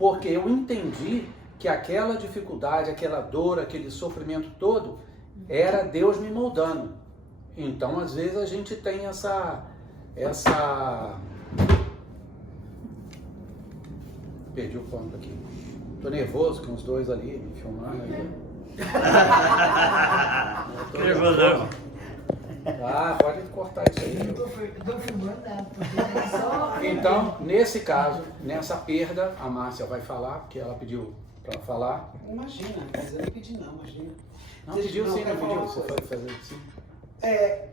Porque eu entendi que aquela dificuldade, aquela dor, aquele sofrimento todo, era Deus me moldando. Então, às vezes, a gente tem essa... Perdi o ponto aqui. Tô nervoso com os dois ali, me filmando aí. Nervoso. Ah, pode cortar isso aí. Eu tô filmando nada, porque só... Então, nesse caso, nessa perda, a Márcia vai falar, porque ela pediu para falar. Imagina, mas eu não pedi não, imagina. Não, pediu sim, quero não falar pediu? uma Você coisa. foi fazer sim.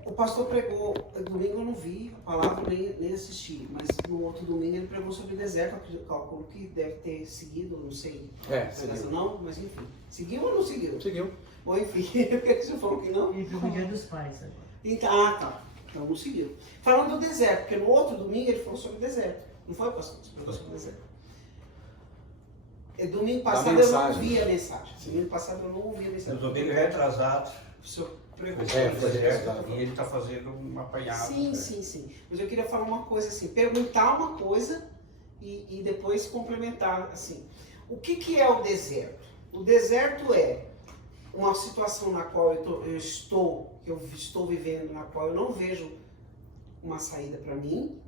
O pastor pregou, domingo eu não vi a palavra nem assisti, mas no outro domingo ele pregou sobre deserto, eu calculo que deve ter seguido, não sei. Seguiu. Não, mas enfim. Seguiu ou não seguiu? Seguiu. Bom, enfim, por que você falou que não? E pro Dia dos Pais agora. Então, tá. Então não seguiu. Falando do deserto, porque no outro domingo ele falou sobre deserto. Não foi, pastor? Ele falou sobre deserto. Domingo passado eu não vi a mensagem. Domingo passado eu não ouvi a mensagem. No domingo retrasado, O senhor pregou foi sobre foi deserto. deserto, e ele está fazendo um apanhado. Sim, né? sim. Mas eu queria falar uma coisa assim, perguntar uma coisa e depois complementar assim. O que é o deserto? O deserto é uma situação na qual eu estou vivendo, na qual eu não vejo uma saída para mim,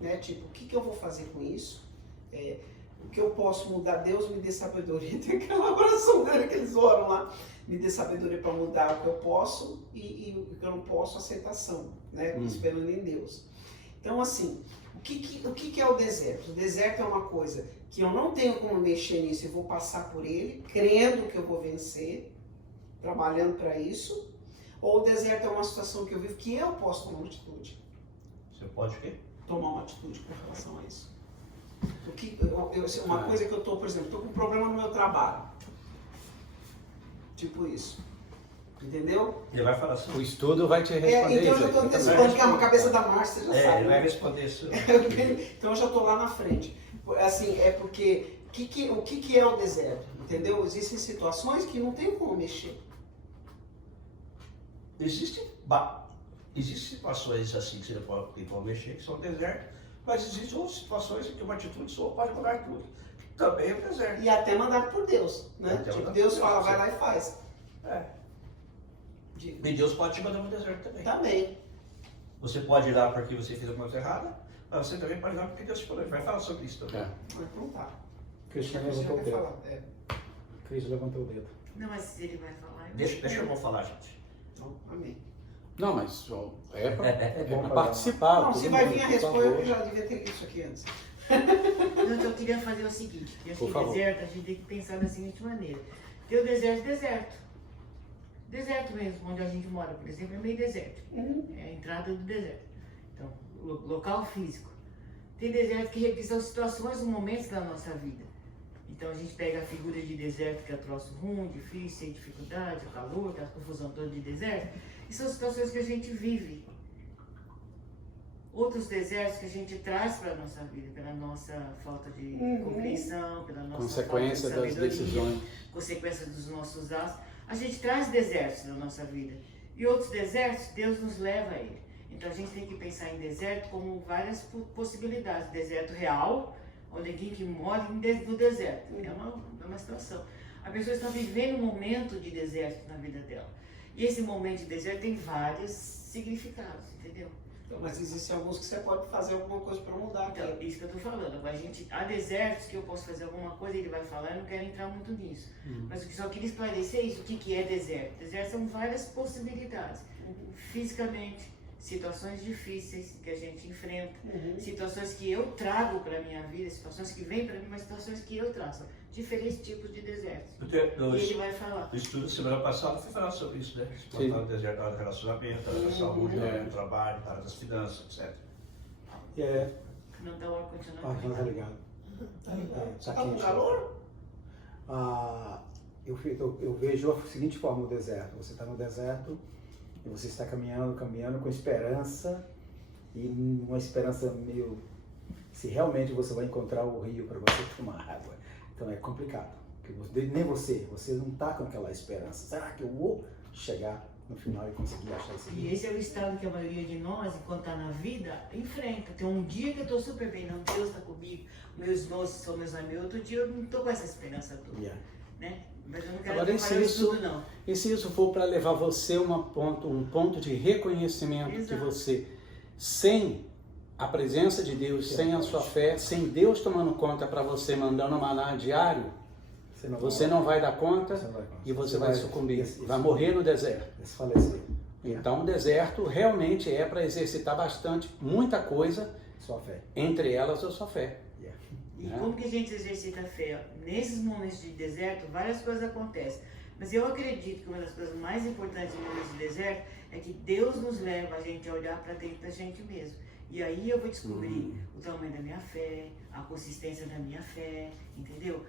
né? Tipo, o que eu vou fazer com isso? O que eu posso mudar? Deus me dê sabedoria. Tem aquela oração dele que eles oram lá. Me dê sabedoria para mudar o que eu posso e o que eu não posso, aceitação, né? Esperando em Deus. Então, assim, o que é o deserto? O deserto é uma coisa que eu não tenho como mexer nisso, eu vou passar por ele, crendo que eu vou vencer, trabalhando para isso. Ou o deserto é uma situação que eu vivo que eu posso tomar uma atitude. Você pode o quê? Tomar uma atitude com relação a isso. Uma coisa que eu estou, por exemplo, estou com um problema no meu trabalho. Tipo isso. Entendeu? Ele vai falar assim. O estudo vai te responder Então eu isso. já estou aí. antecipando que é uma cabeça da Márcia, você já sabe. Ele vai né? responder isso. Então eu já estou lá na frente. Assim, é porque o que é o deserto? Entendeu? Existem situações que não tem como mexer. Existem situações assim que você pode mexer, que são deserto, mas existem outras situações em que uma atitude sua pode mudar tudo. Também é um deserto. E até mandado por Deus, né? Até Tipo, mandado Deus por fala, Deus, vai sim. lá e faz. E Deus pode te mandar no deserto também. Também. Você pode ir lá porque você fez alguma coisa errada, mas você também pode ir lá porque Deus te falou. A gente vai falar sobre isso também. Então tá. Cristiano Você já levantou o quer dedo. falar? Cris levantou o dedo. Não, mas se ele vai falar... Deixa eu falar, gente. Então, amém. Não, mas ó, é bom para pra participar. Não, todo se vai mundo, vir a por resposta, favor. eu já devia ter isso aqui antes. Não, então eu queria fazer o seguinte, porque Por assim, favor. deserto, a gente tem que pensar da seguinte maneira. Tem o deserto. Deserto mesmo, onde a gente mora, por exemplo, é meio deserto. É a entrada do deserto. Então, local físico. Tem deserto que são situações ou momentos da nossa vida. Então a gente pega a figura de deserto, que é troço ruim, difícil, sem dificuldade, o calor, aquela confusão toda de deserto. E são situações que a gente vive. Outros desertos que a gente traz para a nossa vida, pela nossa falta de compreensão, pela nossa Consequência falta das de sabedoria, decisões. consequência dos nossos atos. A gente traz desertos na nossa vida. E outros desertos, Deus nos leva a ele. Então a gente tem que pensar em deserto como várias possibilidades. Deserto real, onde alguém que mora no deserto. É uma situação. A pessoa está vivendo um momento de deserto na vida dela. E esse momento de deserto tem vários significados, entendeu? Então, mas existem alguns que você pode fazer alguma coisa para mudar. Então, isso que eu estou falando. Agora, há desertos que eu posso fazer alguma coisa, ele vai falar, eu não quero entrar muito nisso. Mas eu só queria esclarecer isso, o que é deserto. Deserto são várias possibilidades. Fisicamente, situações difíceis que a gente enfrenta, situações que eu trago para a minha vida, situações que vêm para mim, mas situações que eu trago. Diferentes tipos de desertos. E ele vai falar. O estudo semana passada foi falar sobre isso, né? Exportar o deserto da área do relacionamento, da área da saúde, da área do trabalho, da área das finanças, etc. Não dá o ar-condicionado. Não tá ligado. Tá com calor? Eu vejo a seguinte forma o deserto. Você está no deserto e você está caminhando com esperança, e uma esperança meio... Se realmente você vai encontrar o rio para você tomar água. Então é complicado. Porque nem você não está com aquela esperança. Será que eu vou chegar no final e conseguir achar esse E equilíbrio. esse é o estado que a maioria de nós, enquanto está na vida, enfrenta. Tem um dia que eu estou super bem, não, Deus está comigo, meus irmãos são meus amigos. Outro dia eu não estou com essa esperança toda, Yeah. né? Mas eu não quero Agora, atrapalhar isso tudo, não. E se isso for para levar você a um ponto de reconhecimento que Exato. você, sem a presença de Deus, sem a sua fé, sem Deus tomando conta para você, mandando maná diário, você não vai dar conta Você não vai conta. e você vai sucumbir, Isso. vai morrer no deserto. Desfalecer. Então o deserto realmente é para exercitar bastante, muita coisa, Sua fé. entre elas a sua fé. Yeah. E Né? como que a gente exercita a fé? Nesses momentos de deserto, várias coisas acontecem. Mas eu acredito que uma das coisas mais importantes no momento de deserto é que Deus nos leva a gente a olhar para dentro da gente mesmo. E aí eu vou descobrir o tamanho da minha fé, a consistência da minha fé, entendeu?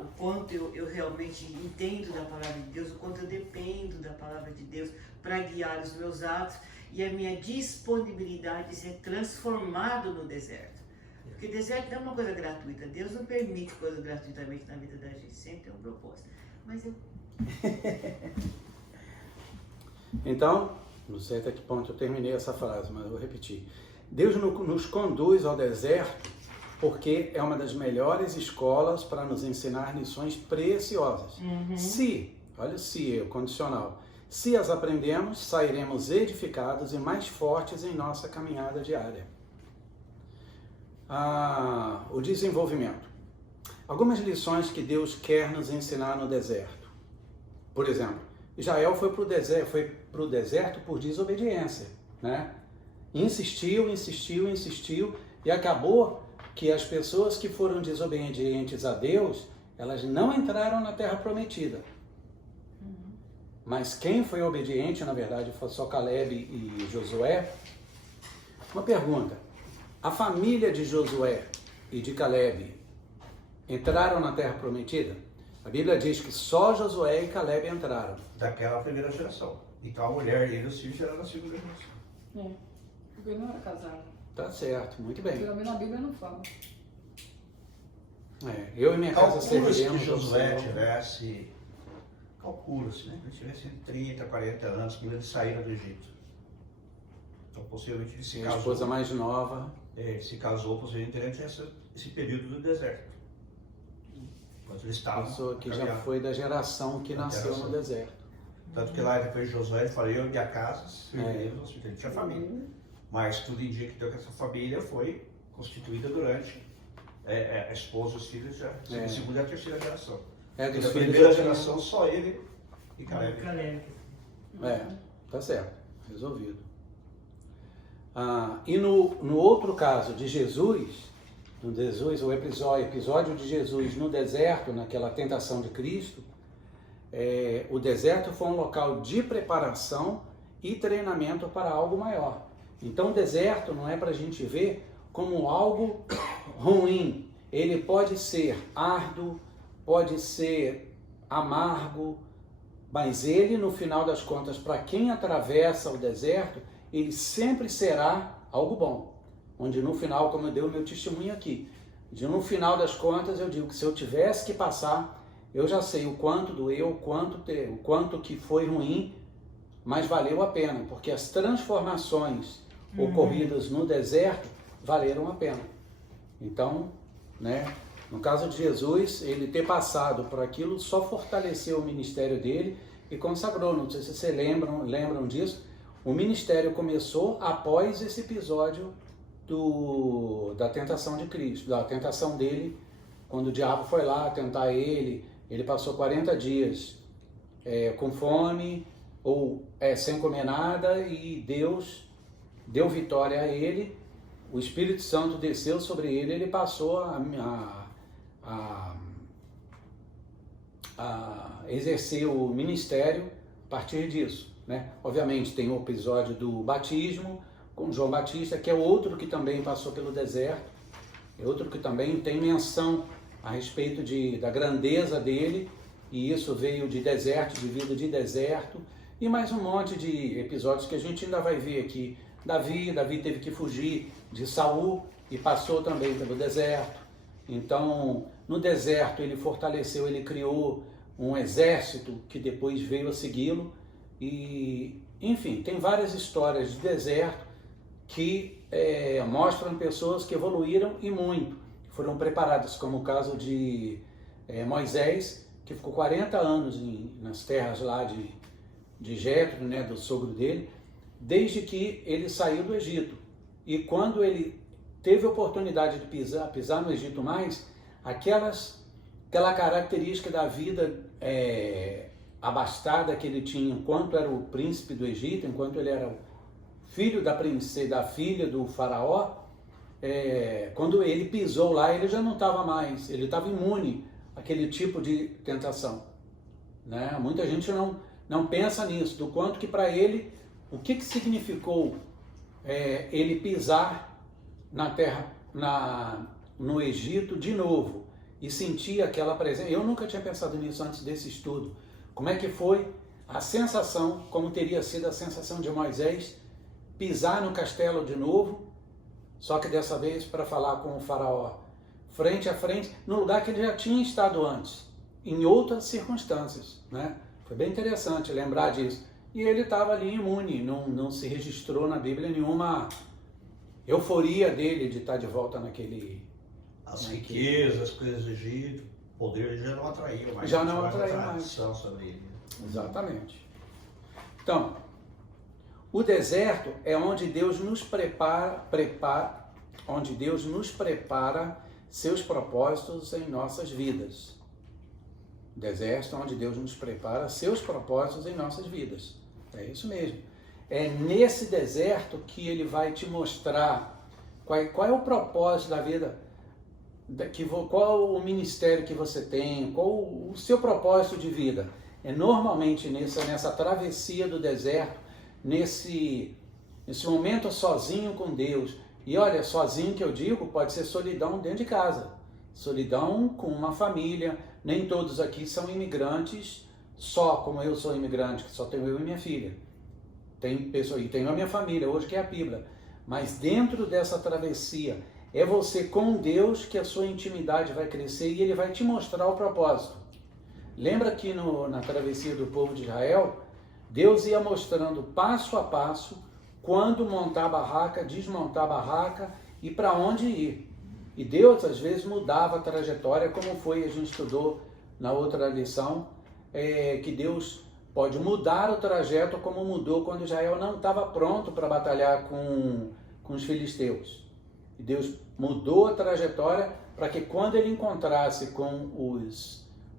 O quanto eu realmente entendo da palavra de Deus, o quanto eu dependo da palavra de Deus para guiar os meus atos e a minha disponibilidade de ser transformado no deserto. Porque deserto não é uma coisa gratuita. Deus não permite coisas gratuitamente na vida da gente. Sempre tem um propósito. Mas eu... Então, não sei até que ponto eu terminei essa frase, mas eu vou repetir. Deus nos conduz ao deserto porque é uma das melhores escolas para nos ensinar lições preciosas. Se, olha o se, o condicional, se as aprendemos, sairemos edificados e mais fortes em nossa caminhada diária. O desenvolvimento. Algumas lições que Deus quer nos ensinar no deserto. Por exemplo, Israel foi para o deserto por desobediência, né? Insistiu e acabou que as pessoas que foram desobedientes a Deus, elas não entraram na terra prometida. Mas quem foi obediente, na verdade, foi só Caleb e Josué. Uma pergunta: a família de Josué e de Caleb entraram na terra prometida? A Bíblia diz que só Josué e Caleb entraram. Daquela primeira geração. Então a mulher e os filhos eram da segunda geração. Porque não era casado. Tá certo, muito bem. Pelo menos a Bíblia não fala. Eu e minha casa Calcula-se serviremos que ao Josué Senhor. tivesse, calcula-se, né? Que ele tivesse entre 30 e 40 anos quando eles saíram do Egito. Então possivelmente ele se Minha casou. esposa mais nova. Ele se casou possivelmente durante esse período do deserto. Enquanto eles estavam Pessoa que já caminhando. foi da geração que Da nasceu geração. no deserto. Tanto que lá depois de Josué ele falou, eu e a casa serviremos, ele tinha família. Mas tudo indica que essa família foi constituída durante a esposa e os filhos já, a segunda e a terceira geração. É, E dos da filhos primeira já tinha- geração só ele e Caleb. Tá certo, resolvido. E no outro caso de Jesus, o episódio de Jesus no deserto, naquela tentação de Cristo, o deserto foi um local de preparação e treinamento para algo maior. Então o deserto não é para a gente ver como algo ruim. Ele pode ser árduo, pode ser amargo, mas ele, no final das contas, para quem atravessa o deserto, ele sempre será algo bom. Onde no final, como eu dei o meu testemunho aqui, no final das contas eu digo que se eu tivesse que passar, eu já sei o quanto doeu, o quanto que foi ruim, mas valeu a pena, porque as transformações ocorridas no deserto valeram a pena. Então, né, no caso de Jesus, ele ter passado por aquilo só fortaleceu o ministério dele e consagrou. Não sei se vocês lembram disso. O ministério começou após esse episódio da tentação de Cristo, da tentação dele, quando o diabo foi lá tentar ele passou 40 dias com fome ou sem comer nada, e Deus deu vitória a ele, o Espírito Santo desceu sobre ele, ele passou a exercer o ministério a partir disso, né? Obviamente tem o episódio do batismo com João Batista, que é outro que também passou pelo deserto, é outro que também tem menção a respeito da grandeza dele, e isso veio de deserto, de vida de deserto, e mais um monte de episódios que a gente ainda vai ver aqui. Davi teve que fugir de Saul e passou também pelo deserto. Então, no deserto ele fortaleceu, ele criou um exército que depois veio a segui-lo. E, enfim, tem várias histórias de deserto que mostram pessoas que evoluíram e muito, foram preparadas, como o caso de Moisés, que ficou 40 anos nas terras lá de Jetro, né, do sogro dele, desde que ele saiu do Egito. E quando ele teve a oportunidade de pisar no Egito mais, aquela característica da vida abastada que ele tinha enquanto era o príncipe do Egito, enquanto ele era o filho da princesa, da filha do faraó, quando ele pisou lá, ele já não estava mais, ele estava imune àquele tipo de tentação, né? Muita gente não pensa nisso, do quanto que para ele, o que significou ele pisar na terra, no Egito de novo, e sentir aquela presença. Eu nunca tinha pensado nisso antes desse estudo. Como é que foi a sensação, como teria sido a sensação de Moisés pisar no castelo de novo, só que dessa vez para falar com o faraó, frente a frente, no lugar que ele já tinha estado antes, em outras circunstâncias, né? Foi bem interessante lembrar disso. E ele estava ali imune, não se registrou na Bíblia nenhuma euforia dele de estar de volta naquele... As riquezas, as coisas do Egito, o poder já não atraiu mais. Já não atraiu mais. Sobre ele. Exatamente. Então, o deserto é onde Deus nos onde Deus nos prepara seus propósitos em nossas vidas. O deserto é onde Deus nos prepara seus propósitos em nossas vidas. É isso mesmo. É nesse deserto que ele vai te mostrar qual é o propósito da vida, qual o ministério que você tem, qual o seu propósito de vida. É normalmente nessa travessia do deserto, nesse momento sozinho com Deus. E olha, sozinho que eu digo, pode ser solidão dentro de casa, solidão com uma família. Nem todos aqui são imigrantes, só como eu sou imigrante, que só tenho eu e minha filha. Tem pessoa, e tenho a minha família, hoje que é a Bíblia. Mas dentro dessa travessia, é você com Deus que a sua intimidade vai crescer e Ele vai te mostrar o propósito. Lembra que na travessia do povo de Israel, Deus ia mostrando passo a passo quando montar a barraca, desmontar a barraca e para onde ir. E Deus às vezes mudava a trajetória, como foi, a gente estudou na outra lição, que Deus pode mudar o trajeto como mudou quando Israel não estava pronto para batalhar com os filisteus. E Deus mudou a trajetória para que quando ele encontrasse com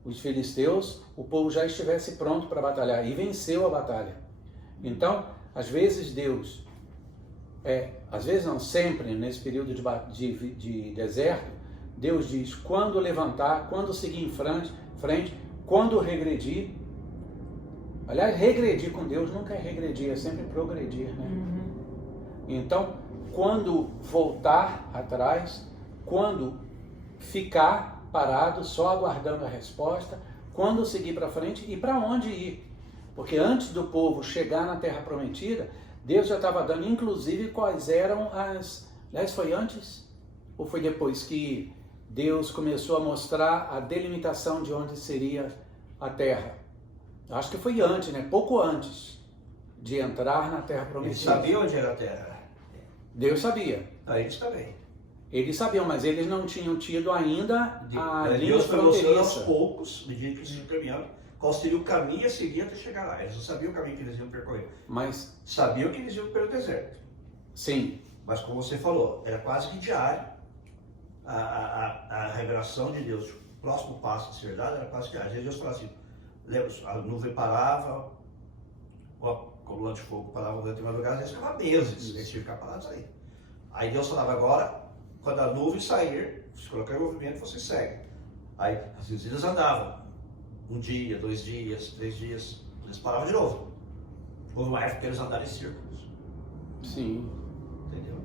os filisteus, o povo já estivesse pronto para batalhar e venceu a batalha. Então, às vezes Deus, às vezes não, sempre nesse período de deserto, Deus diz quando levantar, quando seguir em frente, quando regredir. Aliás, regredir com Deus nunca é regredir, é sempre progredir, né? Então, quando voltar atrás, quando ficar parado, só aguardando a resposta, quando seguir para frente e para onde ir. Porque antes do povo chegar na Terra Prometida, Deus já estava dando, inclusive, quais eram as... Aliás, foi antes ou foi depois que Deus começou a mostrar a delimitação de onde seria a Terra? Acho que foi antes, né? Pouco antes de entrar na Terra Prometida. Eles sabiam onde era a Terra. Deus sabia. Eles também. Eles sabiam, mas eles não tinham tido ainda a linha Deus foi mostrando aos fronteiriça. poucos, medida que eles iam caminhando, qual seria o caminho a seguir até chegar lá. Eles não sabiam o caminho que eles iam percorrer. Mas, Sabiam que eles iam pelo deserto. sim, Mas como você falou, era quase que diário a revelação de Deus. O próximo passo, se verdade, era quase diário. Às vezes Deus falava assim, a nuvem parava, a coluna de fogo parava durante madrugada, às vezes ficava meses, eles tinham que ficar parados aí. Aí Deus falava, agora, quando a nuvem sair, se colocar em movimento, você segue. Aí, às vezes eles andavam, 1 dia, 2 dias, 3 dias, eles paravam de novo. Houve uma época que eles andaram em círculos, sim. entendeu?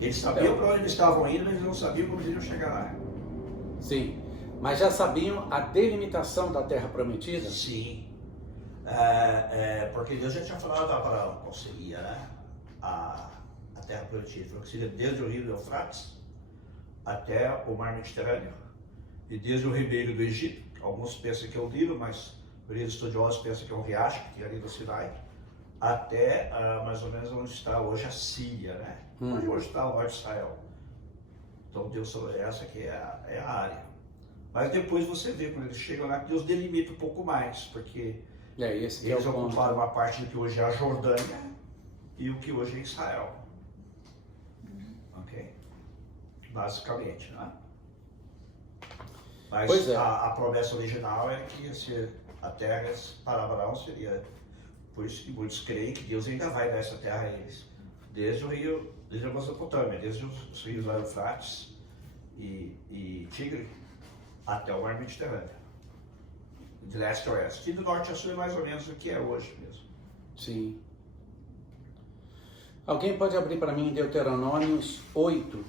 Eles sabiam para onde eles estavam indo, mas eles não sabiam como eles iam chegar lá. Sim, mas já sabiam a delimitação da Terra Prometida? Sim. Porque Deus já tinha falado para qual seria, né? A Terra Prometida. Falou que seria desde o rio Eufrates até o Mar Mediterrâneo. E desde o ribeiro do Egito, alguns pensam que é o Nilo, mas maioria dos estudiosos pensa que é um riacho que tem ali no Sinai, até mais ou menos onde está hoje a Síria, né? Onde hoje está o norte de Israel. Então Deus sobre essa que é a área. Mas depois você vê, quando eles chegam lá, que Deus delimita um pouco mais, porque Esse eles é o ponto. ocuparam uma parte do que hoje é a Jordânia e o que hoje é Israel. Ok? Basicamente, né? Mas Pois é. a promessa original é que ia ser a terra para Abraão seria. Por isso que muitos creem que Deus ainda vai dar essa terra a eles. Desde o rio, desde a Mesopotâmia, desde os rios Eufrates e Tigre até o mar Mediterrâneo. De leste a oeste. E do norte a sul é mais ou menos o que é hoje mesmo. Sim. Alguém pode abrir para mim Deuteronômios 8,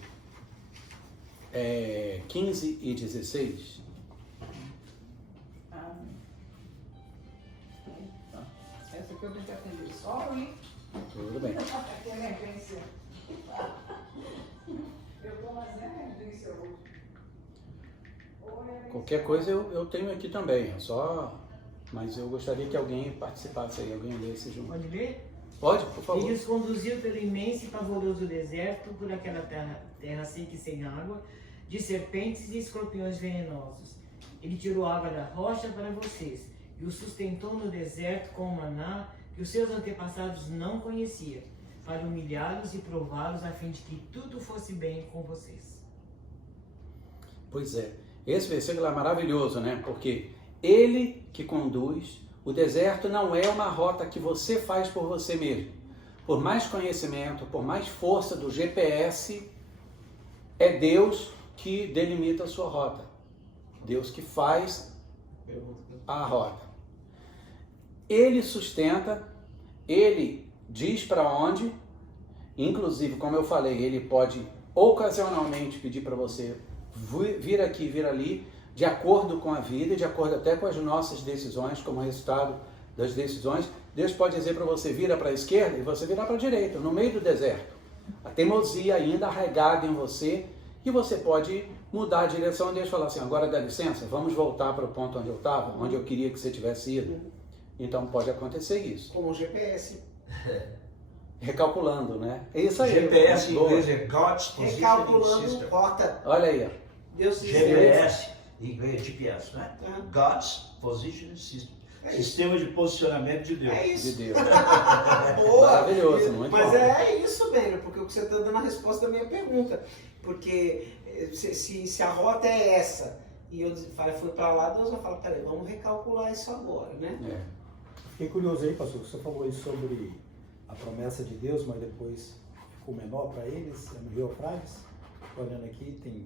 15 e 16? Essa aqui eu tenho que atender só, hein? Tudo bem. Aqui é emergência. Eu vou fazer emergência hoje. Qualquer coisa eu tenho aqui também, mas eu gostaria que alguém participasse aí, alguém lesse junto. Pode ler? Pode, por favor. Ele os conduziu pelo imenso e pavoroso deserto, por aquela terra seca e sem água, de serpentes e escorpiões venenosos. Ele tirou água da rocha para vocês e os sustentou no deserto com o maná que os seus antepassados não conheciam, para humilhá-los e prová-los a fim de que tudo fosse bem com vocês. Pois é, esse versículo é maravilhoso, né? Porque ele que conduz, o deserto não é uma rota que você faz por você mesmo. Por mais conhecimento, por mais força do GPS, é Deus que delimita a sua rota. Deus que faz a rota. Ele sustenta, ele diz para onde, inclusive, como eu falei, ele pode ocasionalmente pedir para você vir aqui, vir ali, de acordo com a vida, de acordo até com as nossas decisões, como resultado das decisões. Deus pode dizer para você, vira para a esquerda, e você virar para a direita, no meio do deserto. A teimosia ainda arraigada em você, e você pode mudar a direção e Deus falar assim, agora dá licença, vamos voltar para o ponto onde eu estava, onde eu queria que você tivesse ido. Então pode acontecer isso. Como o GPS. Recalculando, né? É isso aí. GPS em Boa. inglês é God's Positioning Recalculando System. rota. Olha aí, ó. Deus diz GPS, em inglês é GPS, né? É. God's Positioning System. É isso. Sistema de posicionamento de Deus. É De isso. Deus. Boa. Maravilhoso, muito Mas bom. é isso, Bênio, porque você está dando a resposta da minha pergunta. Porque se a rota é essa, e eu fui para lá, Deus vai falar, peraí, vamos recalcular isso agora, né? É. Fiquei curioso aí, pastor, você falou aí sobre a promessa de Deus, mas depois ficou menor para eles, no Rio Eufrates. Olhando aqui, tem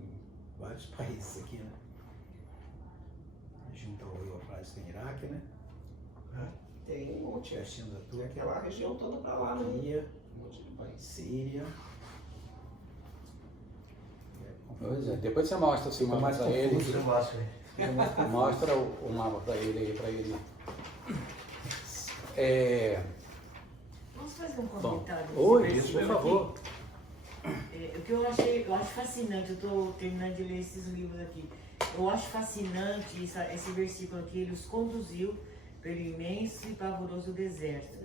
vários países aqui, né? Junto ao Rio Eufrates tem Iraque, né? Tem um monte, Pertinho da tem Turquia, aquela região toda para lá, né? Turquia, Um monte de país. Síria. Pois é. Depois você mostra assim, o Fica mapa mais para ele. confuso. Eu gosto, hein? Fica mais confuso. Mostra o mapa para ele aí, para ele. Vamos fazer um Bom, comentário? oi, nesse isso, por versículo favor. aqui? O que eu acho fascinante, eu estou terminando de ler esses livros aqui. Eu acho fascinante esse versículo aqui, ele os conduziu pelo imenso e pavoroso deserto,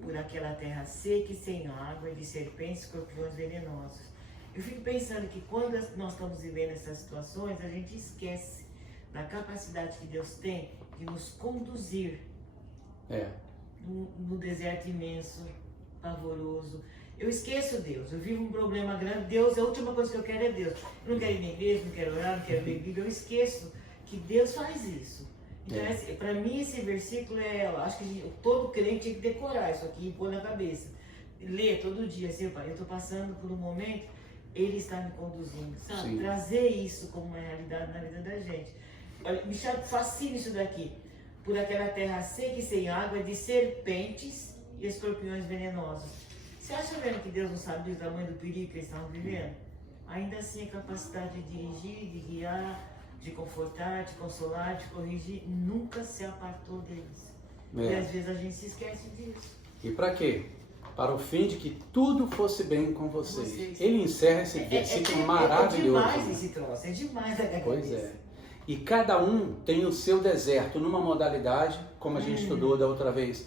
por aquela terra seca e sem água, de serpentes e escorpiões venenosos. Eu fico pensando que quando nós estamos vivendo essas situações, a gente esquece da capacidade que Deus tem de nos conduzir no deserto imenso, pavoroso. Eu esqueço Deus, eu vivo um problema grande, Deus, a última coisa que eu quero é Deus. Eu não quero ir na igreja, não quero orar, não quero ler Bíblia, eu esqueço que Deus faz isso. Então, para mim, esse versículo eu acho que todo crente tinha que decorar isso aqui e pôr na cabeça. Ler todo dia, assim, pai, eu estou passando por um momento, Ele está me conduzindo, sabe? Sim. Trazer isso como uma realidade na vida da gente. Olha, me fascina isso daqui. Por aquela terra seca e sem água, de serpentes e escorpiões venenosos. Você acha mesmo que Deus não sabe do tamanho do perigo que eles estavam vivendo? Ainda assim, a capacidade de dirigir, de guiar, de confortar, de consolar, de corrigir, nunca se apartou deles. E às vezes a gente se esquece disso. E para quê? Para o fim de que tudo fosse bem com vocês. Ele encerra esse versículo maravilhoso. É demais esse troço, é demais da cabeça. Pois é. E cada um tem o seu deserto numa modalidade, como a gente estudou da outra vez.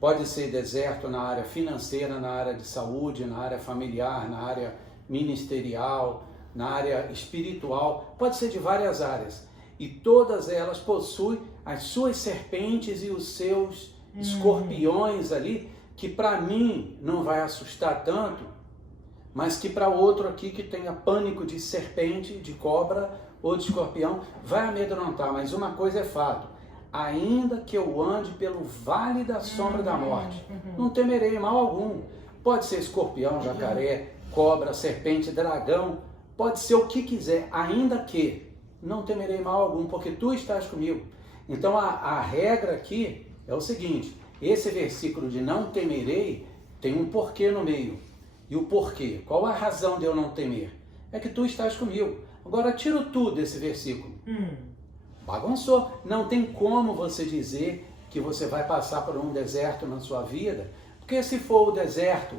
Pode ser deserto na área financeira, na área de saúde, na área familiar, na área ministerial, na área espiritual, pode ser de várias áreas. E todas elas possuem as suas serpentes e os seus escorpiões ali, que para mim não vai assustar tanto, mas que para outro aqui que tenha pânico de serpente, de cobra ou de escorpião, vai amedrontar. Mas uma coisa é fato: ainda que eu ande pelo vale da sombra da morte, não temerei mal algum. Pode ser escorpião, jacaré, cobra, serpente, dragão, pode ser o que quiser, ainda que não temerei mal algum, porque tu estás comigo. Então a regra aqui é o seguinte: esse versículo de não temerei tem um porquê no meio. E o porquê? Qual a razão de eu não temer? É que tu estás comigo. Agora tira o tu desse versículo. Bagunçou. Não tem como você dizer que você vai passar por um deserto na sua vida, porque se for o deserto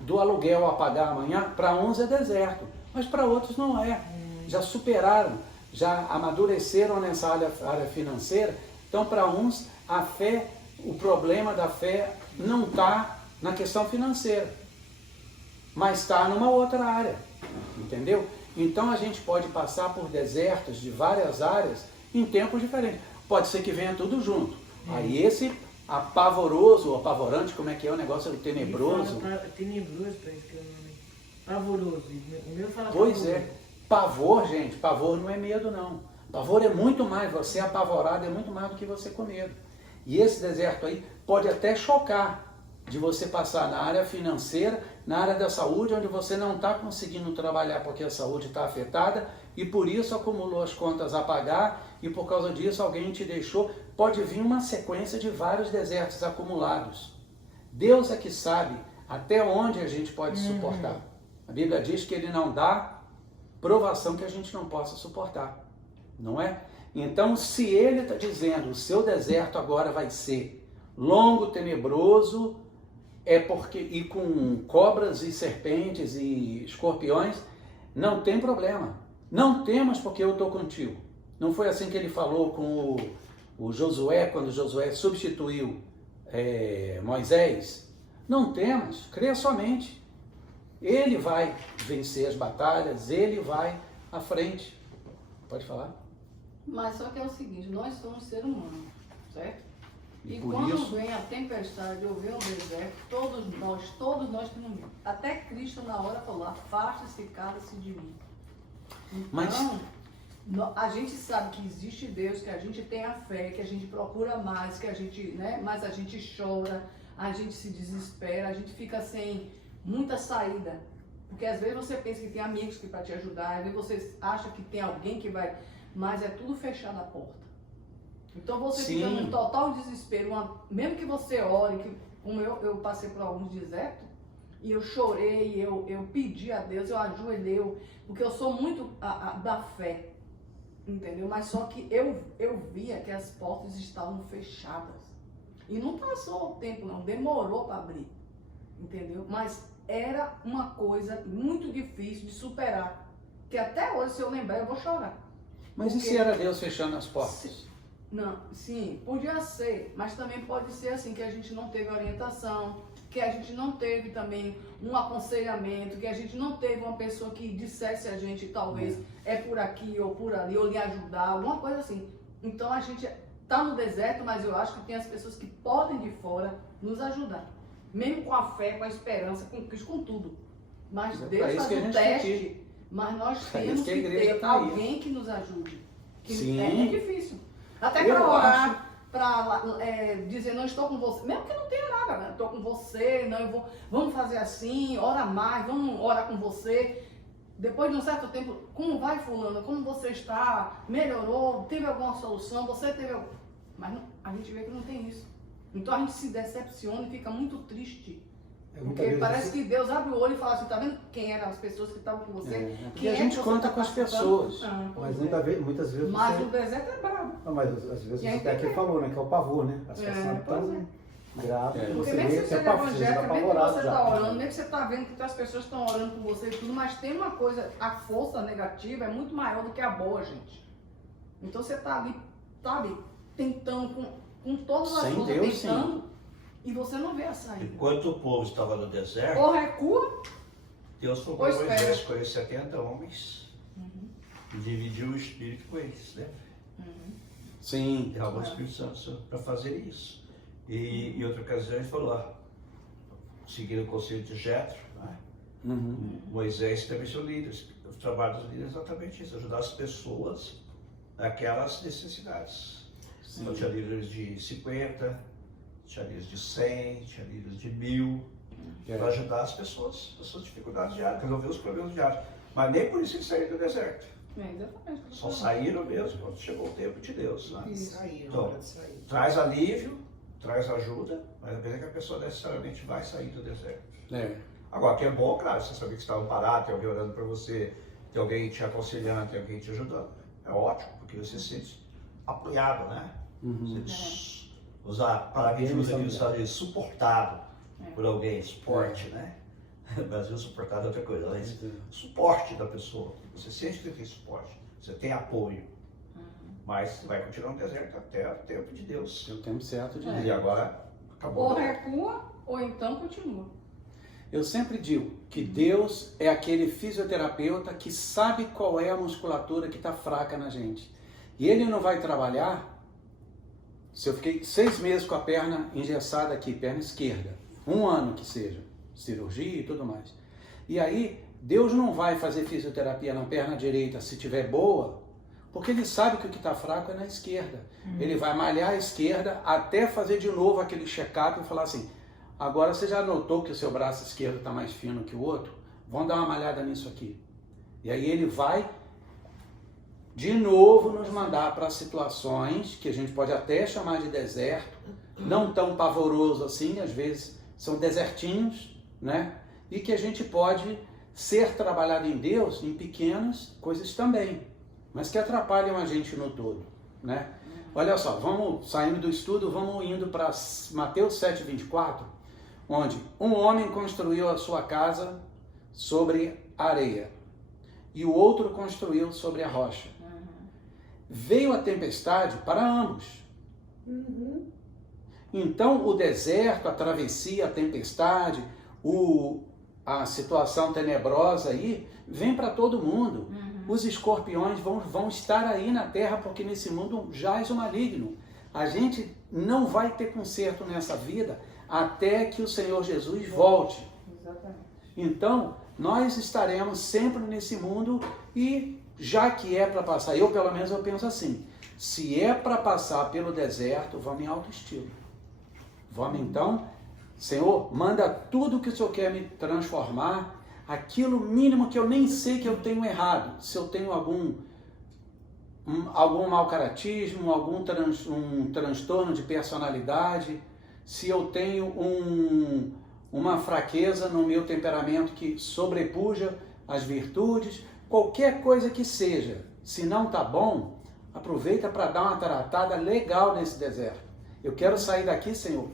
do aluguel a pagar amanhã, para uns é deserto, mas para outros não é. Já superaram, já amadureceram nessa área financeira. Então, para uns, a fé, o problema da fé não está na questão financeira, mas está numa outra área, entendeu? Então, a gente pode passar por desertos de várias áreas em tempos diferentes. Pode ser que venha tudo junto. Aí esse apavoroso, ou apavorante, como é que é o negócio do tenebroso? Tenebroso, parece que é o nome. Pavoroso. O meu fala Pois pavoroso. é. Pavor, gente, pavor não é medo, não. Pavor é muito mais, você apavorado é muito mais do que você com medo. E esse deserto aí pode até chocar de você passar na área financeira, na área da saúde, onde você não está conseguindo trabalhar porque a saúde está afetada e por isso acumulou as contas a pagar e por causa disso alguém te deixou. Pode vir uma sequência de vários desertos acumulados. Deus é que sabe até onde a gente pode suportar. A Bíblia diz que Ele não dá provação que a gente não possa suportar, não é? Então, se Ele está dizendo o seu deserto agora vai ser longo, tenebroso, é porque, e com cobras e serpentes e escorpiões, não tem problema. Não temas porque eu estou contigo. Não foi assim que Ele falou com o Josué, quando Josué substituiu Moisés? Não temas, creia somente. Ele vai vencer as batalhas, Ele vai à frente. Pode falar? Mas só que é o seguinte, nós somos seres humanos, certo? E E por quando isso- vem a tempestade ou vem o deserto, todos nós temos medo. Até Cristo na hora falou, afaste-se, cala-se de mim. Então, Mas- a gente sabe que existe Deus, que a gente tem a fé, que a gente procura mais, que a gente, né? Mas a gente chora, a gente se desespera, a gente fica sem muita saída. Porque às vezes você pensa que tem amigos que para te ajudar, às vezes você acha que tem alguém que vai, mas é tudo fechado a porta. Então você fica Sim. num total desespero, mesmo que você ore, que, como eu passei por alguns desertos, e eu chorei, eu pedi a Deus, eu ajoelhei, porque eu sou muito da fé, entendeu? Mas só que eu via que as portas estavam fechadas. E não passou o tempo não, demorou para abrir, entendeu? Mas era uma coisa muito difícil de superar, que até hoje, se eu lembrar, eu vou chorar. Mas e se era Deus fechando as portas? Não, sim, podia ser, mas também pode ser assim, que a gente não teve orientação, que a gente não teve também um aconselhamento, que a gente não teve uma pessoa que dissesse a gente, talvez, é por aqui ou por ali, ou lhe ajudar, alguma coisa assim. Então a gente está no deserto, mas eu acho que tem as pessoas que podem de fora nos ajudar. Mesmo com a fé, com a esperança, com tudo. Mas É pra Deus isso faz que a um gente tá aqui. teste, mas nós Pra temos isso que a que igreja ter tá aí. alguém que nos ajude. Que Sim. é difícil. Até Eu para orar, para dizer, não estou com você, mesmo que não tenha nada, né? Estou com você, não, vamos fazer assim, ora mais, vamos orar com você. Depois de um certo tempo, como vai fulano, como você está, melhorou, teve alguma solução, você teve algum... Mas não, a gente vê que não tem isso. Então a gente se decepciona e fica muito triste. Muitas Porque vezes parece você- que Deus abre o olho e fala assim, tá vendo quem eram as pessoas que estavam com você? É, porque Quem a é gente que você conta tá com as participando? pessoas. Ah, pois Mas é. muitas vezes Mas você... o deserto é bravo. Não, mas às vezes E aí você até tem que falou, né? Que é o pavor, né? A situação É, tão, pois é. grato. É. Porque Você mesmo que vê, você você seja tá evangélico, mesmo que apavorado você já. está orando, mesmo que você está vendo que as pessoas estão orando por você e tudo, mas tem uma coisa, a força negativa é muito maior do que a boa, gente. Então você está ali, sabe, tentando com todas as Sem forças, Deus, tentando, e você não vê a E saída. quando o povo estava no deserto, Ou recua, Deus falou Ou para espera. Moisés escolher 70 homens e dividiu o Espírito com eles, né? Sim. Derramou o Espírito Santo para fazer isso. E em outra ocasião ele falou, seguindo o conselho de Jetro, né? Uhum. Moisés também são líderes. O trabalho dos líderes é exatamente isso, ajudar as pessoas naquelas necessidades. Então tinha líderes de 50, tinha líderes de 100, tinha líderes de 1000, para ajudar as pessoas, as suas dificuldades diárias, resolver os problemas diários. Mas nem por isso eles saíram do deserto. exatamente. Só saíram mesmo quando chegou o tempo de Deus. Né? Sair, Então, hora de sair. traz alívio, traz ajuda, mas não quer dizer que a pessoa necessariamente vai sair do deserto. É. Agora, que é bom, claro, você saber que você está parado, tem alguém orando para você, tem alguém te aconselhando, tem alguém te ajudando. É ótimo, porque você se sente apoiado, né? Uhum. Você usar a palavra que usa aqui nos Estados Unidos, suportado por alguém, suporte, né? No Brasil, suportado é outra coisa, mas suporte da pessoa. Você sente que tem suporte, você tem apoio, mas você vai continuar no deserto até o tempo de Deus. Tem o tempo certo de E agora, acabou. Ou recua, ou então continua. Eu sempre digo que Deus é aquele fisioterapeuta que sabe qual é a musculatura que está fraca na gente. E Ele não vai trabalhar. Se eu fiquei 6 meses com a perna engessada aqui, perna esquerda, 1 ano que seja, cirurgia e tudo mais. E aí, Deus não vai fazer fisioterapia na perna direita se tiver boa, porque Ele sabe que o que está fraco é na esquerda. Ele vai malhar a esquerda até fazer de novo aquele check-up e falar assim, agora você já notou que o seu braço esquerdo está mais fino que o outro? Vamos dar uma malhada nisso aqui. E aí Ele vai de novo nos mandar para situações que a gente pode até chamar de deserto, não tão pavoroso assim, às vezes são desertinhos, né? E que a gente pode ser trabalhado em Deus em pequenas coisas também, mas que atrapalham a gente no todo, né? Olha só, vamos saindo do estudo, vamos indo para Mateus 7:24, onde um homem construiu a sua casa sobre areia e o outro construiu sobre a rocha. Veio a tempestade para ambos. Então o deserto, a travessia, a tempestade, a situação tenebrosa aí, vem para todo mundo. Os escorpiões vão estar aí na terra, porque nesse mundo jaz o maligno. A gente não vai ter conserto nessa vida até que o Senhor Jesus volte. Exatamente. Então, nós estaremos sempre nesse mundo e já que é para passar, pelo menos eu penso assim, se é para passar pelo deserto, vamos em alto estilo. Vamos então, Senhor, manda tudo que o Senhor quer me transformar, aquilo mínimo que eu nem sei que eu tenho errado, se eu tenho algum mau caratismo, algum transtorno de personalidade, se eu tenho uma fraqueza no meu temperamento que sobrepuja as virtudes, qualquer coisa que seja, se não está bom, aproveita para dar uma tratada legal nesse deserto. Eu quero sair daqui, Senhor,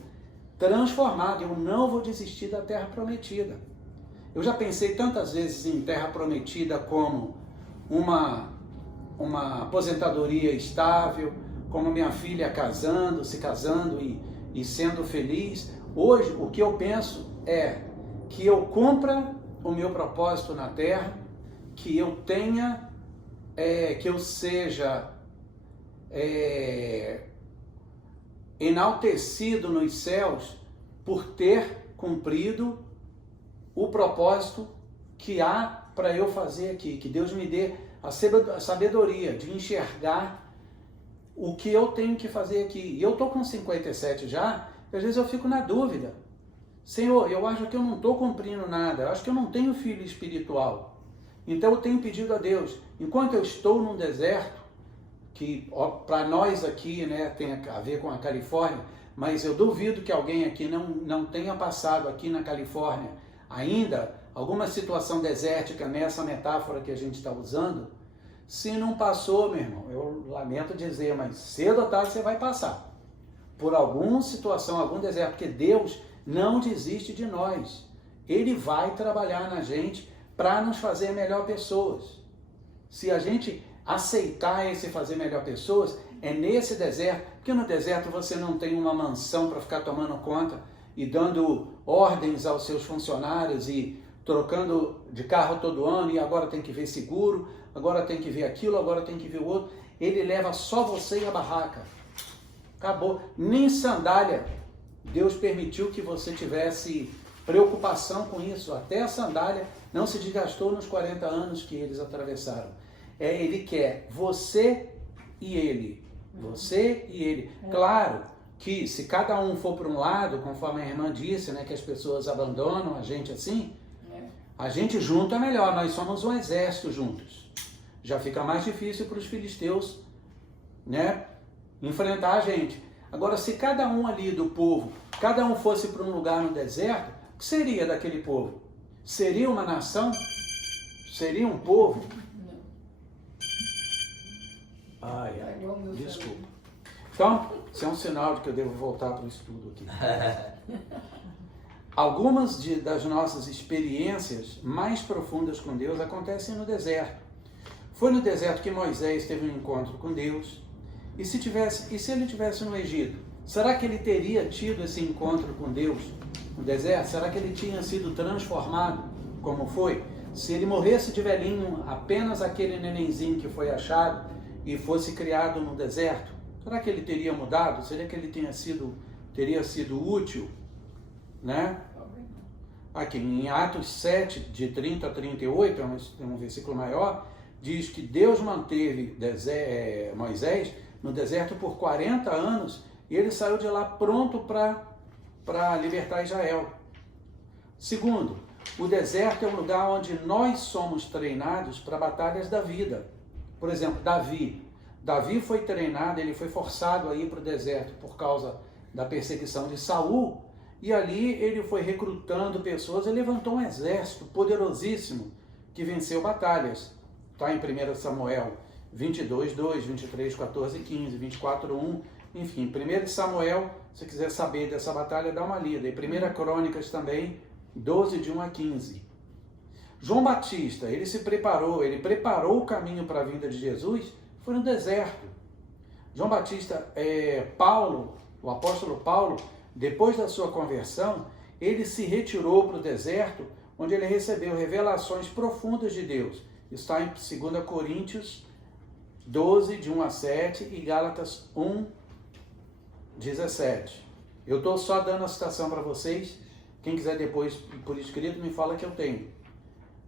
transformado. Eu não vou desistir da terra prometida. Eu já pensei tantas vezes em terra prometida como uma aposentadoria estável, como minha filha se casando e sendo feliz. Hoje, o que eu penso é que eu cumpra o meu propósito na terra, que eu tenha, que eu seja enaltecido nos céus por ter cumprido o propósito que há para eu fazer aqui, que Deus me dê a sabedoria de enxergar o que eu tenho que fazer aqui. E eu estou com 57 já, e às vezes eu fico na dúvida. Senhor, eu acho que eu não estou cumprindo nada, eu acho que eu não tenho filho espiritual. Então eu tenho pedido a Deus, enquanto eu estou num deserto, que para nós aqui, né, tem a ver com a Califórnia, mas eu duvido que alguém aqui não tenha passado aqui na Califórnia ainda alguma situação desértica nessa metáfora que a gente está usando. Se não passou, meu irmão, eu lamento dizer, mas cedo ou tarde você vai passar. por alguma situação, algum deserto, porque Deus não desiste de nós. Ele vai trabalhar na gente para nos fazer melhor pessoas. Se a gente aceitar esse fazer melhor pessoas, é nesse deserto, porque no deserto você não tem uma mansão para ficar tomando conta e dando ordens aos seus funcionários e trocando de carro todo ano e agora tem que ver seguro, agora tem que ver aquilo, agora tem que ver o outro. Ele leva só você e a barraca. Acabou. Nem sandália. Deus permitiu que você tivesse preocupação com isso. Até a sandália não se desgastou nos 40 anos que eles atravessaram. Ele quer você e ele. Você e ele. Claro que se cada um for para um lado, conforme a irmã disse, né, que as pessoas abandonam a gente assim, a gente junto é melhor. Nós somos um exército juntos. Já fica mais difícil para os filisteus, né, enfrentar a gente. Agora, se cada um ali do povo, cada um fosse para um lugar no deserto, o que seria daquele povo? Seria uma nação? Seria um povo? Ai, desculpa. Então, isso é um sinal de que eu devo voltar para o estudo aqui. Algumas das nossas experiências mais profundas com Deus acontecem no deserto. Foi no deserto que Moisés teve um encontro com Deus. E se ele tivesse no Egito, será que ele teria tido esse encontro com Deus no deserto? Será que ele tinha sido transformado como foi? Se ele morresse de velhinho, apenas aquele nenenzinho que foi achado e fosse criado no deserto, será que ele teria mudado? Será que ele teria sido útil? Né? Aqui em Atos 7, de 30 a 38, é um versículo maior, diz que Deus manteve Moisés no deserto por 40 anos e ele saiu de lá pronto para libertar Israel. Segundo, o deserto é um lugar onde nós somos treinados para batalhas da vida. Por exemplo, Davi foi treinado, ele foi forçado a ir para o deserto por causa da perseguição de Saul, e ali ele foi recrutando pessoas e levantou um exército poderosíssimo que venceu batalhas. Está em 1 Samuel 22, 2, 23, 14, 15, 24, 1, enfim, 1 Samuel, se quiser saber dessa batalha, dá uma lida. E 1 Crônicas também, 12, de 1 a 15. João Batista, ele preparou o caminho para a vinda de Jesus, foi no deserto. João Batista, o apóstolo Paulo, depois da sua conversão, ele se retirou para o deserto, onde ele recebeu revelações profundas de Deus. Está em 2 Coríntios 12, de 1 a 7 e Gálatas 1, 17. Eu estou só dando a citação para vocês. Quem quiser depois, por escrito, me fala que eu tenho.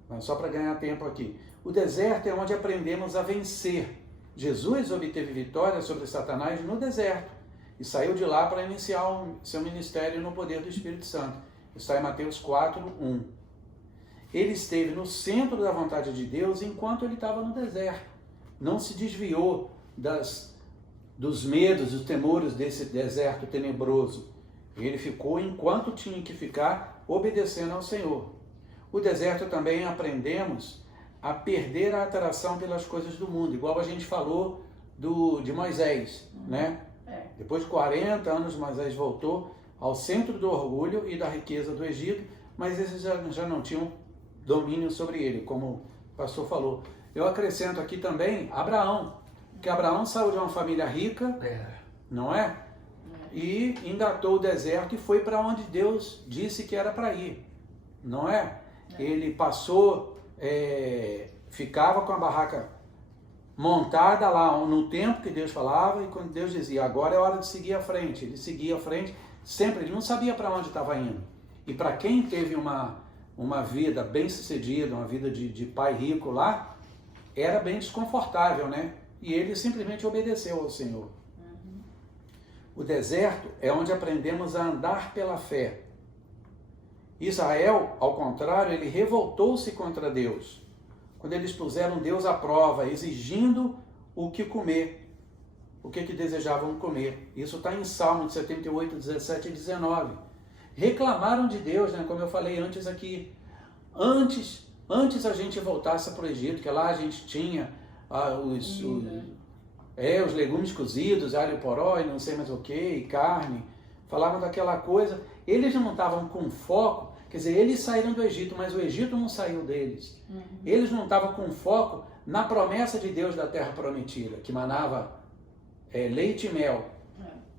Mas só para ganhar tempo aqui. O deserto é onde aprendemos a vencer. Jesus obteve vitória sobre Satanás no deserto e saiu de lá para iniciar seu ministério no poder do Espírito Santo. Está em Mateus 4, 1. Ele esteve no centro da vontade de Deus enquanto ele estava no deserto. Não se desviou dos medos, dos temores desse deserto tenebroso. Ele ficou enquanto tinha que ficar, obedecendo ao Senhor. O deserto também aprendemos a perder a atração pelas coisas do mundo, igual a gente falou de Moisés, né? Depois de 40 anos, Moisés voltou ao centro do orgulho e da riqueza do Egito, mas esses já não tinham domínio sobre ele, como o pastor falou. Eu acrescento aqui também Abraão, que Abraão saiu de uma família rica, não é? E engatou o deserto e foi para onde Deus disse que era para ir, não é? Ele passou, ficava com a barraca montada lá no tempo que Deus falava, e quando Deus dizia, agora é hora de seguir à frente, ele seguia à frente, sempre, ele não sabia para onde estava indo. E para quem teve uma vida bem sucedida, uma vida de pai rico lá, era bem desconfortável, né? E ele simplesmente obedeceu ao Senhor. O deserto é onde aprendemos a andar pela fé. Israel, ao contrário, ele revoltou-se contra Deus, quando eles puseram Deus à prova, exigindo o que comer, o que desejavam comer. Isso está em Salmo 78, 17 e 19. Reclamaram de Deus, né? Como eu falei antes aqui, antes a gente voltasse para o Egito, que lá a gente tinha os legumes cozidos, alho poró e não sei mais o que, e carne, falavam daquela coisa. Eles não estavam com foco, quer dizer, eles saíram do Egito, mas o Egito não saiu deles. Eles não estavam com foco na promessa de Deus da terra prometida, que manava leite e mel.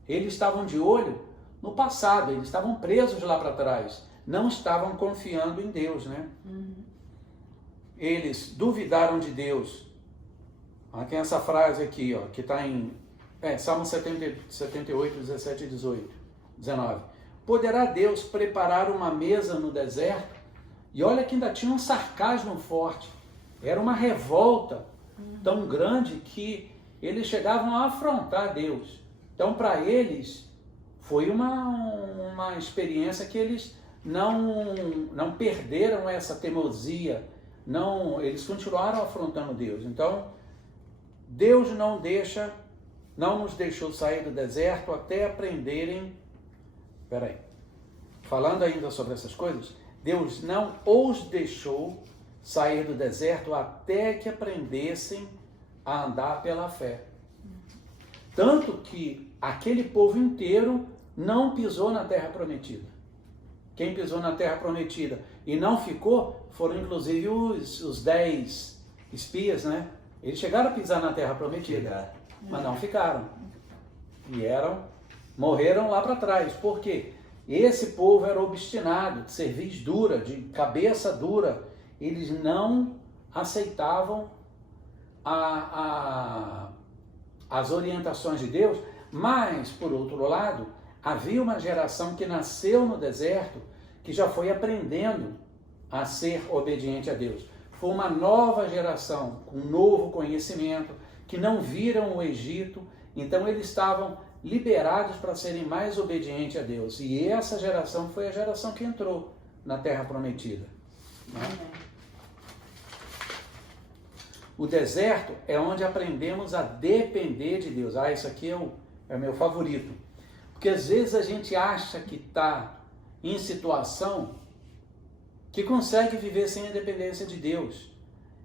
Eles estavam de olho no passado, eles estavam presos lá para trás, não estavam confiando em Deus, né? Eles duvidaram de Deus. Tem essa frase aqui, ó, que está em Salmo 78, 17 e 19. Poderá Deus preparar uma mesa no deserto? E olha que ainda tinha um sarcasmo forte. Era uma revolta tão grande que eles chegavam a afrontar Deus. Então, para eles, foi uma experiência que eles não perderam essa teimosia. Eles continuaram afrontando Deus. Então, Deus não nos deixou sair do deserto até aprenderem. Falando ainda sobre essas coisas, Deus não os deixou sair do deserto até que aprendessem a andar pela fé. Tanto que aquele povo inteiro não pisou na terra prometida. Quem pisou na terra prometida e não ficou foram inclusive os 10 espias, né? Eles chegaram a pisar na terra prometida, mas não ficaram. Morreram lá para trás. Por quê? Esse povo era obstinado, de cerviz dura, de cabeça dura. Eles não aceitavam as orientações de Deus, mas, por outro lado, havia uma geração que nasceu no deserto, que já foi aprendendo a ser obediente a Deus. Foi uma nova geração, com um novo conhecimento, que não viram o Egito, então eles estavam liberados para serem mais obedientes a Deus. E essa geração foi a geração que entrou na Terra Prometida. Né? O deserto é onde aprendemos a depender de Deus. Isso aqui é o meu favorito. Porque às vezes a gente acha que está em situação que consegue viver sem a dependência de Deus.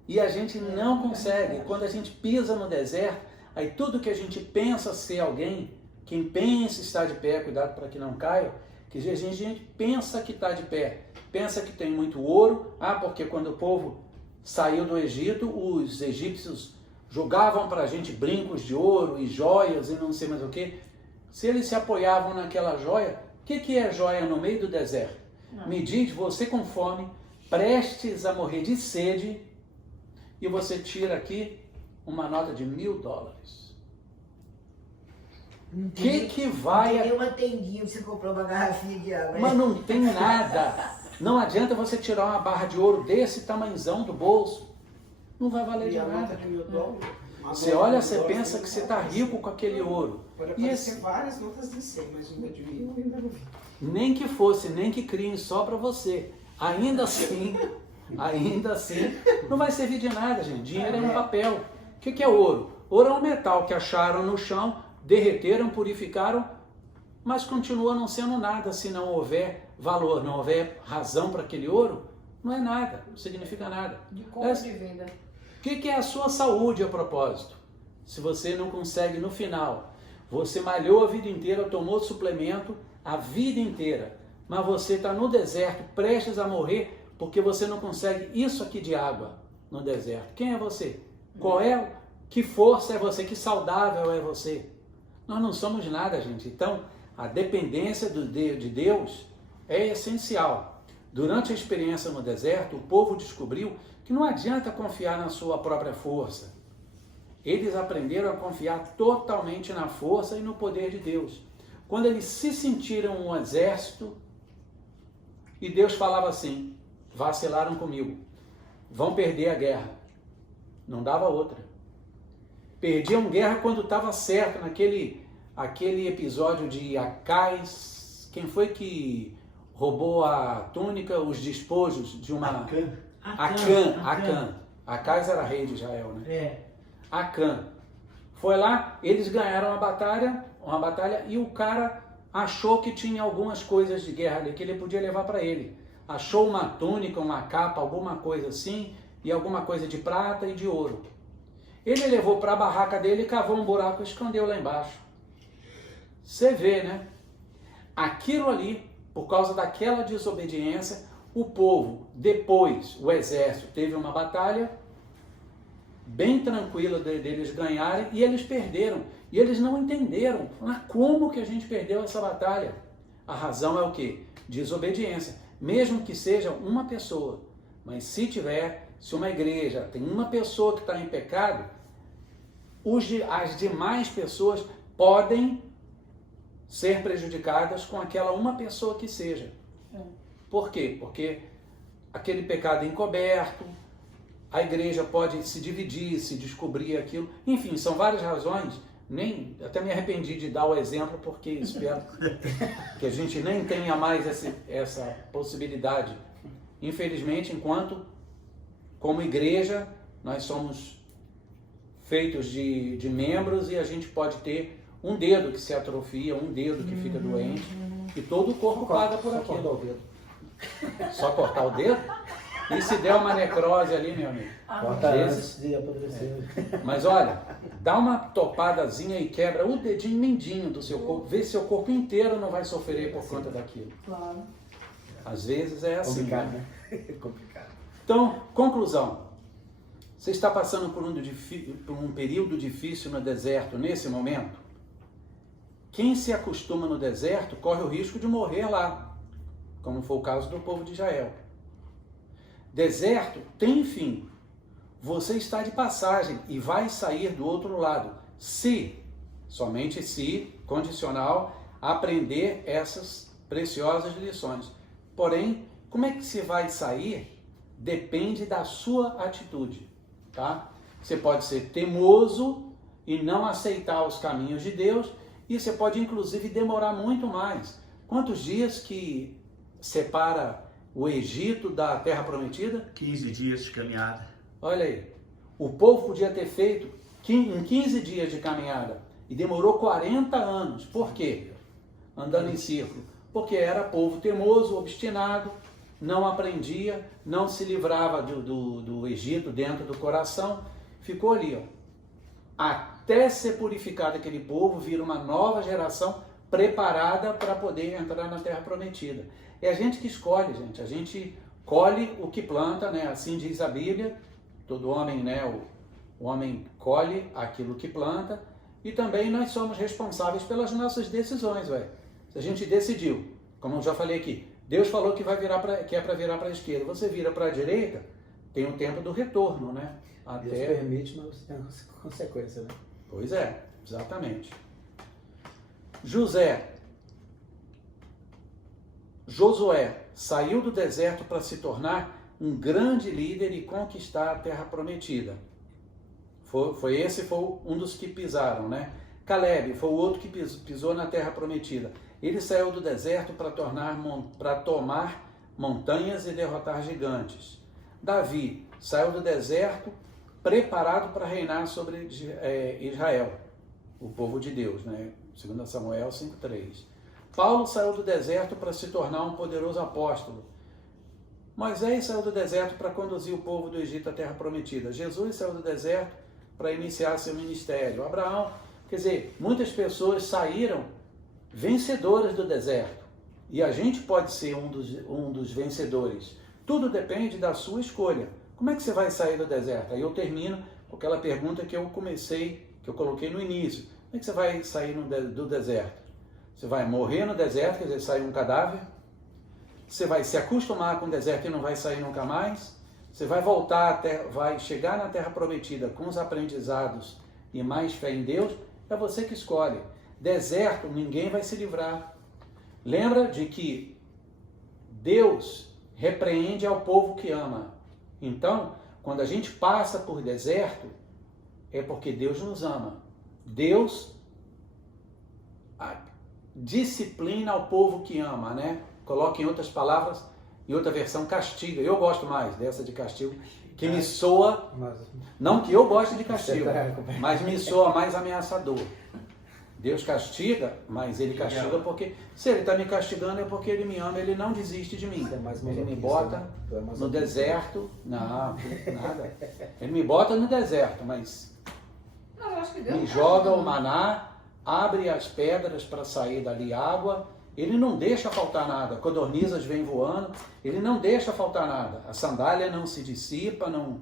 E a gente não consegue. Quando a gente pisa no deserto, aí tudo que a gente pensa ser alguém, quem pensa estar de pé, cuidado para que não caia, que a gente pensa que está de pé, pensa que tem muito ouro, porque quando o povo saiu do Egito, os egípcios jogavam para a gente brincos de ouro e joias e não sei mais o que. Se eles se apoiavam naquela joia, o que é joia no meio do deserto? Me diz, você com fome, prestes a morrer de sede, e você tira aqui uma nota de $1.000. Que vai... Tem uma tendinha pra você comprar uma garrafinha de água. Mas não tem nada. Não adianta você tirar uma barra de ouro desse tamanhozão do bolso. Não vai valer de nada. Você olha, você pensa que você está rico com aquele ouro. Pode aparecer várias notas de 100, mas uma de 1.000 eu ainda não vi. Nem que fosse, nem que criem só para você. Ainda assim, não vai servir de nada, gente. Dinheiro é um papel. O que é ouro? Ouro é um metal que acharam no chão, derreteram, purificaram, mas continua não sendo nada se não houver valor, não houver razão para aquele ouro, não é nada, não significa nada. De compra de venda. O que é a sua saúde a propósito? Se você não consegue no final, você malhou a vida inteira, tomou suplemento a vida inteira, mas você está no deserto, prestes a morrer, porque você não consegue isso aqui de água no deserto. Quem é você? Que força é você? Que saudável é você? Nós não somos nada, gente. Então, a dependência de Deus é essencial. Durante a experiência no deserto, o povo descobriu que não adianta confiar na sua própria força. Eles aprenderam a confiar totalmente na força e no poder de Deus. Quando eles se sentiram um exército, e Deus falava assim, vacilaram comigo, vão perder a guerra. Não dava outra. Perdiam guerra quando estava certo, aquele episódio de Acais. Quem foi que roubou a túnica, os despojos de uma... Acã. Acais era rei de Israel, né? Acã. Foi lá, eles ganharam uma batalha e o cara achou que tinha algumas coisas de guerra ali que ele podia levar para ele. Achou uma túnica, uma capa, alguma coisa assim, e alguma coisa de prata e de ouro. Ele levou para a barraca dele, cavou um buraco e escondeu lá embaixo. Você vê, né? Aquilo ali, por causa daquela desobediência, o povo, depois, o exército, teve uma batalha bem tranquila deles ganharem e eles perderam. E eles não entenderam. Mas como que a gente perdeu essa batalha? A razão é o quê? Desobediência. Mesmo que seja uma pessoa. Mas se uma igreja tem uma pessoa que está em pecado, as demais pessoas podem ser prejudicadas com aquela uma pessoa que seja. Por quê? Porque aquele pecado é encoberto, a igreja pode se dividir, se descobrir aquilo. Enfim, são várias razões. Até me arrependi de dar o exemplo, porque espero que a gente nem tenha mais essa possibilidade. Infelizmente, como igreja, nós somos feitos de membros e a gente pode ter um dedo que se atrofia, um dedo que fica doente, e todo o corpo paga por aquilo. Cortar o dedo. Só cortar o dedo? E se der uma necrose ali, meu amigo? Corta Às vezes. antes de apodrecer. Mas olha, dá uma topadazinha e quebra o dedinho mindinho do seu corpo, vê se seu corpo inteiro não vai sofrer por conta daquilo. Claro. Às vezes é assim. Complicado, né? Complicado. Então, conclusão. Você está passando por um período difícil no deserto nesse momento? Quem se acostuma no deserto corre o risco de morrer lá, como foi o caso do povo de Israel. Deserto tem fim. Você está de passagem e vai sair do outro lado, somente se, condicional, aprender essas preciosas lições. Porém, como é que você vai sair? Depende da sua atitude, tá? Você pode ser teimoso e não aceitar os caminhos de Deus, e você pode, inclusive, demorar muito mais. Quantos dias que separa o Egito da Terra Prometida? 15 dias de caminhada. Olha aí, o povo podia ter feito em 15 dias de caminhada e demorou 40 anos. Por quê? Andando em círculo. Porque era povo teimoso, obstinado, não aprendia, não se livrava do Egito dentro do coração. Ficou ali, ó. Até ser purificado aquele povo, vir uma nova geração preparada para poder entrar na Terra Prometida. É a gente que escolhe, gente. A gente colhe o que planta, né? Assim diz a Bíblia. Todo homem, né? O homem colhe aquilo que planta. E também nós somos responsáveis pelas nossas decisões, velho. Se a gente decidiu, como eu já falei aqui, Deus falou que é para virar para a esquerda. Você vira para a direita, tem o tempo do retorno, né? Deus permite, mas você tem consequência, né? Pois é, exatamente. Josué saiu do deserto para se tornar um grande líder e conquistar a Terra Prometida. Esse foi um dos que pisaram, né? Caleb foi o outro que pisou na Terra Prometida. Ele saiu do deserto para tomar montanhas e derrotar gigantes. Davi saiu do deserto preparado para reinar sobre Israel, o povo de Deus, né? 2 Samuel 5,3. Paulo saiu do deserto para se tornar um poderoso apóstolo. Moisés saiu do deserto para conduzir o povo do Egito à Terra Prometida. Jesus saiu do deserto para iniciar seu ministério. Abraão, quer dizer, muitas pessoas saíram vencedoras do deserto. E a gente pode ser um dos vencedores. Tudo depende da sua escolha. Como é que você vai sair do deserto? Aí eu termino com aquela pergunta que eu coloquei no início. Como é que você vai sair do deserto? Você vai morrer no deserto, quer dizer, sair um cadáver? Você vai se acostumar com o deserto e não vai sair nunca mais? Você vai vai chegar na Terra Prometida com os aprendizados e mais fé em Deus? É você que escolhe. Deserto, ninguém vai se livrar. Lembra de que Deus repreende ao povo que ama. Então, quando a gente passa por deserto, é porque Deus nos ama. Deus disciplina ao povo que ama, né? Coloca em outras palavras, em outra versão, castiga. Eu gosto mais dessa de castigo, que me soa, não que eu goste de castigo, mas me soa mais ameaçador. Deus castiga, mas Ele castiga porque, se Ele está me castigando é porque Ele me ama, Ele não desiste de mim. Ele me bota no deserto, não, nada. Ele me bota no deserto, mas eu acho que Deus me não joga castiga, o maná, abre as pedras para sair dali água, ele não deixa faltar nada. Codornizas vêm voando, ele não deixa faltar nada. A sandália não se dissipa, não.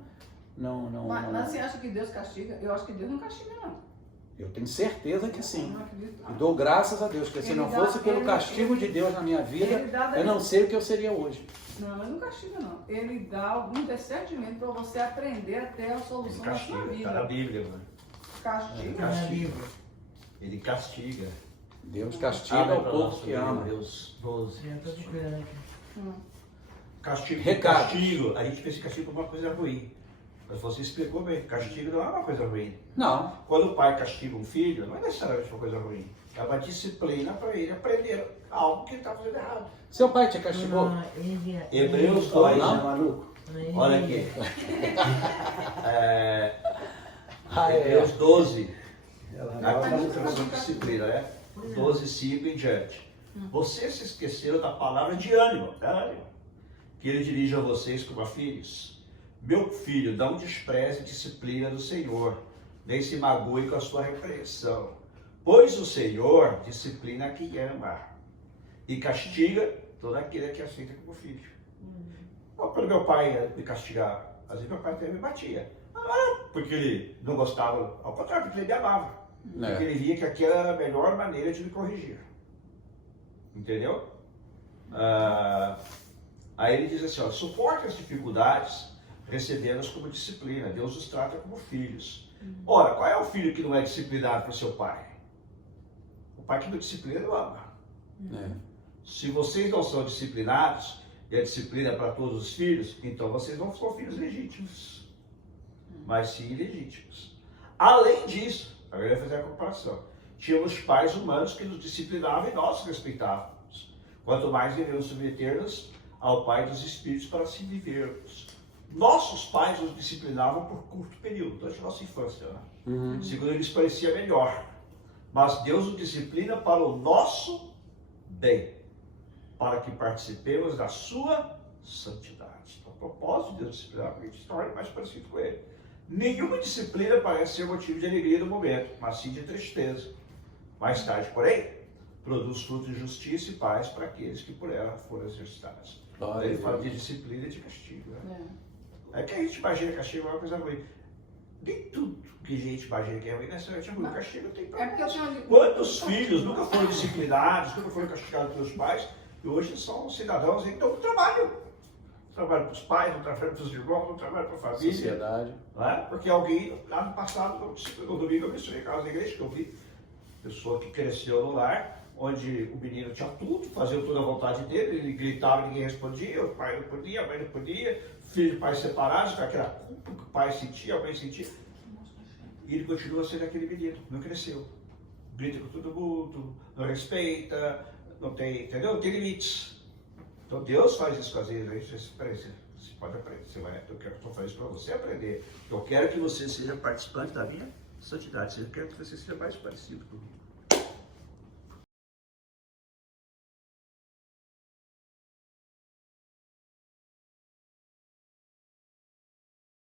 Mas você acha que Deus castiga? Eu acho que Deus não castiga, não. Eu tenho certeza que sim. Eu não acredito, E não. dou graças a Deus, porque se Ele não dá- fosse pelo ele- castigo de Deus na minha vida, Ele dá eu não sei o que eu seria hoje. Não, mas não castiga, não. Ele dá algum discernimento para você aprender a ter a Ele solução da sua castiga, está na vida. Bíblia, né? Castiga. Tá na Bíblia. Ele castiga. Deus castiga Abre o pra povo nós que sobre ama. Hebreus 12. Já tô procurando aqui. Castigo, Recados. castigo, a gente pensa que castigo é uma coisa ruim. Mas você explicou bem, castigo não é uma coisa ruim. Não, Quando o pai castiga um filho, não é necessariamente uma coisa ruim. É uma disciplina para ele aprender algo que ele está fazendo errado. seu pai te castigou? Não, ele- Hebreus Olha, 2, não? maluco. ele- olha aqui. Ah, é. Hebreus 12, Ela aqui não na tradução disciplina, né? 12, 5 em diante. Vocês se esqueceram da palavra de ânimo, que ele dirige a vocês como a filhos. Meu filho, não despreze a disciplina do Senhor, nem se magoe com a sua repreensão. Pois o Senhor disciplina quem ama e castiga todo aquele que aceita como filho. Quando meu pai me castigava, às vezes meu pai até me batia. Não porque ele não gostava, ao contrário, porque ele me amava. É. Porque ele via que aquela era a melhor maneira de me corrigir. Entendeu? Aí ele diz assim, ó, suporte as dificuldades, recebendo-as como disciplina. Deus os trata como filhos. Ora, qual é o filho que não é disciplinado por seu pai? O pai que não disciplina não ama. É. Se vocês não são disciplinados, e a disciplina é para todos os filhos, então vocês não são filhos legítimos, mas sim ilegítimos. Além disso, agora eu vou fazer a comparação, tínhamos pais humanos que nos disciplinavam e nós respeitávamos. Quanto mais devemos submeter-nos ao Pai dos Espíritos para assim vivermos. Nossos pais nos disciplinavam por curto período, durante a nossa infância, né? Uhum. Segundo eles parecia melhor. Mas Deus nos disciplina para o nosso bem, para que participemos da sua santidade. Então, a propósito de Deus disciplinar, para que a gente se torne mais parecido com Ele. Nenhuma disciplina parece ser motivo de alegria no momento, mas sim de tristeza. Mais tarde, porém, produz frutos de justiça e paz para aqueles que por ela foram exercitados. Glória Ele a fala Deus. de disciplina e de castigo. Né? É. É que a gente imagina que castigo é uma coisa ruim. Nem tudo que a gente imagina que é ruim necessariamente é ruim. Castigo tem É porque eu problema. tenho... Quantos filhos nunca foram disciplinados, nunca foram castigados pelos pais, e hoje são cidadãos que estão no trabalho. Trabalham para os pais, não trabalham para os irmãos, não trabalham para a família. Sociedade. Não é? Porque alguém, lá no passado, no domingo eu mencionei casa da igreja, que eu vi pessoa que cresceu no lar, onde o menino tinha tudo, fazia tudo à vontade dele, ele gritava e ninguém respondia, o pai não podia, a mãe não podia, filho e pai separados, com aquela culpa que o pai sentia, a mãe sentia. E ele continua sendo aquele menino, não cresceu. Grita com todo mundo, não respeita, não tem, entendeu? Não tem limites. Então Deus faz isso às vezes, aí você pode aprender, você vai, eu quero fazer isso para você aprender. Eu quero que você seja participante da minha santidade, eu quero que você seja mais parecido comigo.